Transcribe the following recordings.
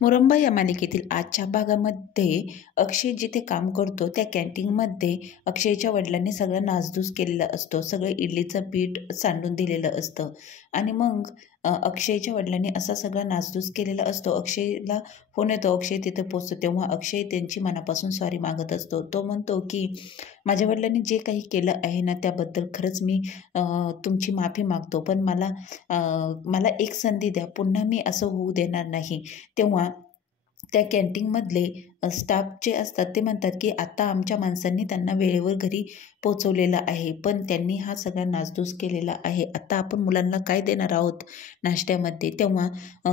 मुरंबा या मालिकेतील आजच्या भागामध्ये अक्षय जिथे काम करतो त्या कॅन्टीनमध्ये अक्षयच्या वडिलांनी सगळं नासधूस केलेला असतो. सगळं इडलीचं पीठ सांडून दिलेलं असतं आणि मग अक्षयच्या वडिलांनी असा सगळा नासधूस केलेला असतो. अक्षयला फोन येतो. अक्षय तिथे पोचतो. तेव्हा अक्षय त्यांची मनापासून सॉरी मागत असतो. तो म्हणतो की माझ्या वडिलांनी जे काही केलं आहे ना त्याबद्दल खरंच मी तुमची माफी मागतो, पण मला एक संधी द्या, पुन्हा मी असं होऊ देणार नाही. तेव्हा त्या कॅन्टीनमधले स्टाफ जे असतात ते म्हणतात की आता आमच्या माणसांनी त्यांना वेळेवर घरी पोचवलेलं आहे, पण त्यांनी हा सगळा नासधूस केलेला आहे. आता आपण मुलांना काय देणार आहोत नाश्त्यामध्ये. तेव्हा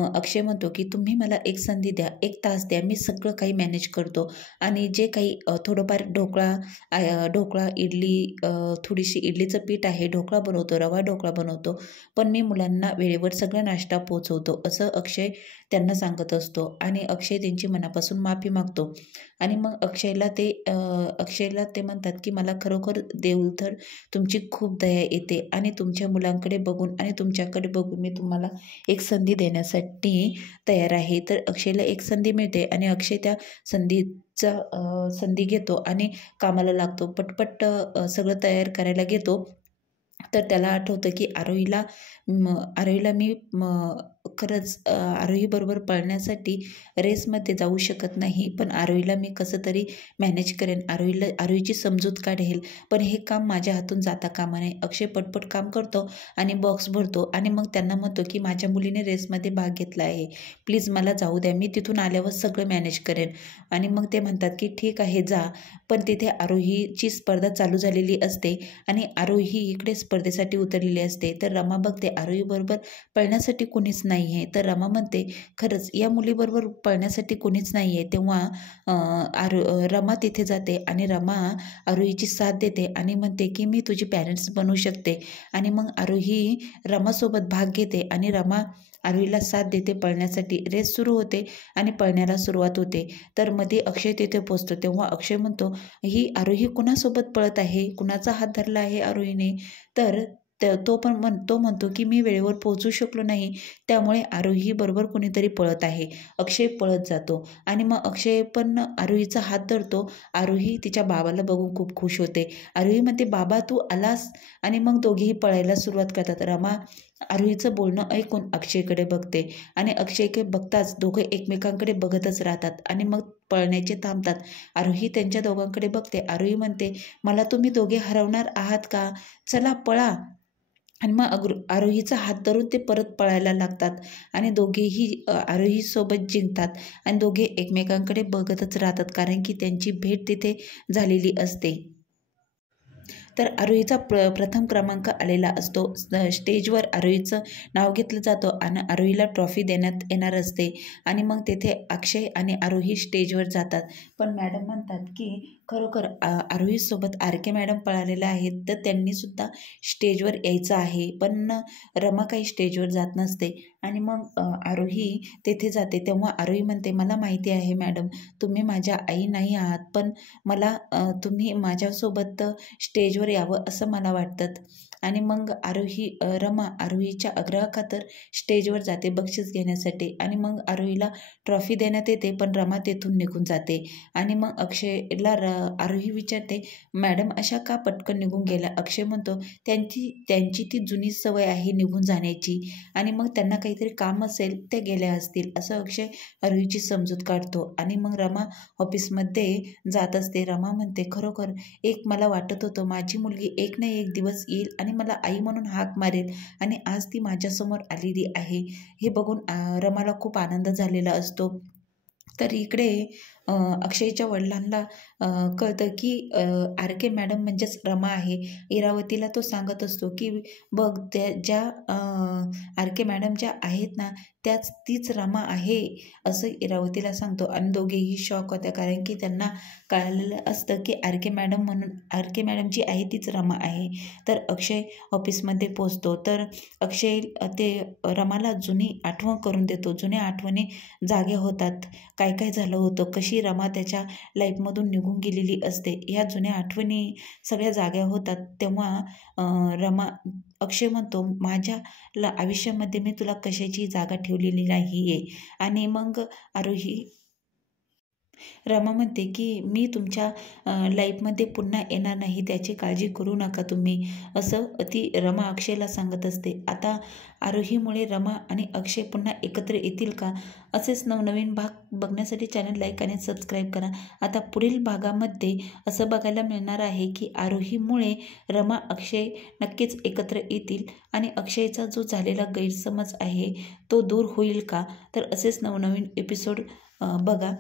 अक्षय म्हणतो की तुम्ही मला एक संधी द्या, 1 तास द्या, मी सगळं काही मॅनेज करतो आणि जे काही थोडंफार ढोकळा इडली, थोडीशी इडलीचं पीठ आहे, ढोकळा बनवतो, रवा ढोकळा बनवतो, पण मी मुलांना वेळेवर सगळा नाश्ता पोचवतो, असं अक्षय त्यांना सांगत असतो. आणि अक्षय त्यांची मनापासून माफी मागतो आणि मग अक्षयला ते म्हणतात की मला खरोखर देवधर तुमची खूप दया येते आणि तुमच्या मुलांकडे बघून आणि तुमच्याकडे बघून मी तुम्हाला एक संधी देण्यासाठी तयार आहे. तर अक्षयला एक संधी मिळते आणि अक्षय त्या संधी घेतो आणि कामाला लागतो. पटपट सगळं तयार करायला घेतो. तर त्याला आठवतं की आरोहीला मी खरंच आरोहीबरोबर पळण्यासाठी रेसमध्ये जाऊ शकत नाही, पण आरोहीला मी कसं तरी मॅनेज करेन, आरोहीची समजूत काढेल, पण हे काम माझ्या हातून जाता कामा नये. अक्षय पटपट काम करतो आणि बॉक्स भरतो आणि मग त्यांना म्हणतो की माझ्या मुलीने रेसमध्ये भाग घेतला आहे, प्लीज मला जाऊ द्या, मी तिथून आल्यावर सगळं मॅनेज करेन. आणि मग ते म्हणतात की ठीक आहे जा. पण तिथे आरोहीची स्पर्धा चालू झालेली असते आणि आरोही इकडे स्पर्धेसाठी उतरलेली असते. तर रमा बघते आरोहीबरोबर पळण्यासाठी कोणीच नाही आहे. तर रमा म्हणते खरंच या मुलीबरोबर पळण्यासाठी कोणीच नाही आहे. तेव्हा रमा तिथे जाते आणि रमा आरोहीची साथ देते आणि म्हणते की मी तुझी पॅरेंट्स बनवू शकते. आणि मग आरोही रमासोबत भाग घेते आणि रमा आरोहीला साथ देते पळण्यासाठी. रेस सुरू होते आणि पळण्याला सुरुवात होते. तर मध्ये अक्षय तिथे पोचतो. तेव्हा अक्षय म्हणतो ही आरोही कुणासोबत पळत आहे, कुणाचा हात धरला आहे आरोहीने. तर तो म्हणतो की मी वेळेवर पोहोचू शकलो नाही, त्यामुळे आरोही बरोबर कोणीतरी पळत आहे. अक्षय पळत जातो आणि मग अक्षय पण आरोहीचा हात धरतो. आरोही तिच्या बाबाला बघून खूप खुश होते. आरोही म्हणते बाबा तू आलास. आणि मग दोघेही पळायला सुरुवात करतात. रमा आरोहीचं बोलणं ऐकून अक्षयकडे बघते आणि अक्षयकडे बघताच दोघे एकमेकांकडे बघतच राहतात आणि मग पळण्याचे थांबतात. आरोही त्यांच्या दोघांकडे बघते. आरोही म्हणते मला तुम्ही दोघे हरवणार आहात का, चला पळा. आणि मग आरोहीचा हात धरून ते परत पळायला लागतात आणि दोघेही आरोहीसोबत जिंकतात आणि दोघे एकमेकांकडे बघतच राहतात, कारण की त्यांची भेट तिथे झालेली असते. तर आरोहीचा प्रथम क्रमांक आलेला असतो. स्टेजवर आरोहीचं नाव घेतलं जातं आणि आरोहीला ट्रॉफी देण्यात येणार असते. आणि मग तेथे अक्षय आणि आरोही स्टेजवर जातात. पण मॅडम म्हणतात की खरोखर आरोहीसोबत RK मॅडम पळालेल्या आहेत, तर त्यांनीसुद्धा स्टेजवर यायचं आहे. पण रमा काही स्टेजवर जात नसते आणि मग आरोही तेथे जाते. तेव्हा आरोही म्हणते मला माहिती आहे मॅडम तुम्ही माझ्या आई नाही आहात, पण मला तुम्ही माझ्यासोबत स्टेजवर यावं असं मला वाटतं. आणि मग रमा आरोहीच्या आग्रहाखातर स्टेजवर जाते बक्षीस घेण्यासाठी. आणि मग आरोहीला ट्रॉफी देण्यात येते, पण रमा तेथून निघून जाते. आणि मग अक्षयला आरोही विचारते मॅडम अशा का पटकन निघून गेल्या. अक्षय म्हणतो त्यांची ती जुनी सवय आहे निघून जाण्याची आणि मग त्यांना काहीतरी काम असेल त्या गेल्या असतील, असं अक्षय आरोहीची समजूत काढतो. आणि मग रमा ऑफिसमध्ये जात असते. रमा म्हणते खरोखर मला वाटत होतं माझी मुलगी एक ना एक दिवस येईल आणि मला आई म्हणून हाक मारेल आणि आज ती माझ्यासमोर आलेली आहे. हे बघून रमाला खूप आनंद झालेला असतो. तर इकडे अक्षयच्या वडिलांना कळतं की RK मॅडम म्हणजेच रमा आहे. इरावतीला तो सांगत असतो की बघ ज्या RK मॅडम ज्या आहेत ना तीच रमा आहे, असं इरावतीला सांगतो. आणि दोघेही शॉक होत्या, कारण की त्यांना कळलेलं असतं की RK मॅडम जी आहे तीच रमा आहे. तर अक्षय ऑफिसमध्ये पोचतो. तर अक्षय ते रमाला जुनी आठवण करून देतो. जुन्या आठवणी जाग्या होतात. काय काय झालं होतं, कशी की रमा त्याच्या लाईफमधून निघून गेलेली असते. ह्या जुन्या आठवणी सगळ्या जाग्या होतात. तेव्हा अक्षय म्हणतो, माझ्या आयुष्यामध्ये मी तुला कशाची जागा ठेवलेली नाही आहे. आणि मग रमा म्हणते की मी तुमच्या लाईफमध्ये पुन्हा येणार नाही, त्याची काळजी करू नका तुम्ही, असं ती रमा अक्षयला सांगत असते. आता आरोहीमुळे रमा आणि अक्षय पुन्हा एकत्र येतील का? असेच नवनवीन भाग बघण्यासाठी चॅनल लाईक आणि सबस्क्राईब करा. आता पुढील भागामध्ये असं बघायला मिळणार आहे की आरोहीमुळे रमा अक्षय नक्कीच एकत्र येतील आणि अक्षयचा जो झालेला गैरसमज आहे तो दूर होईल का? तर असेच नवनवीन एपिसोड बघा.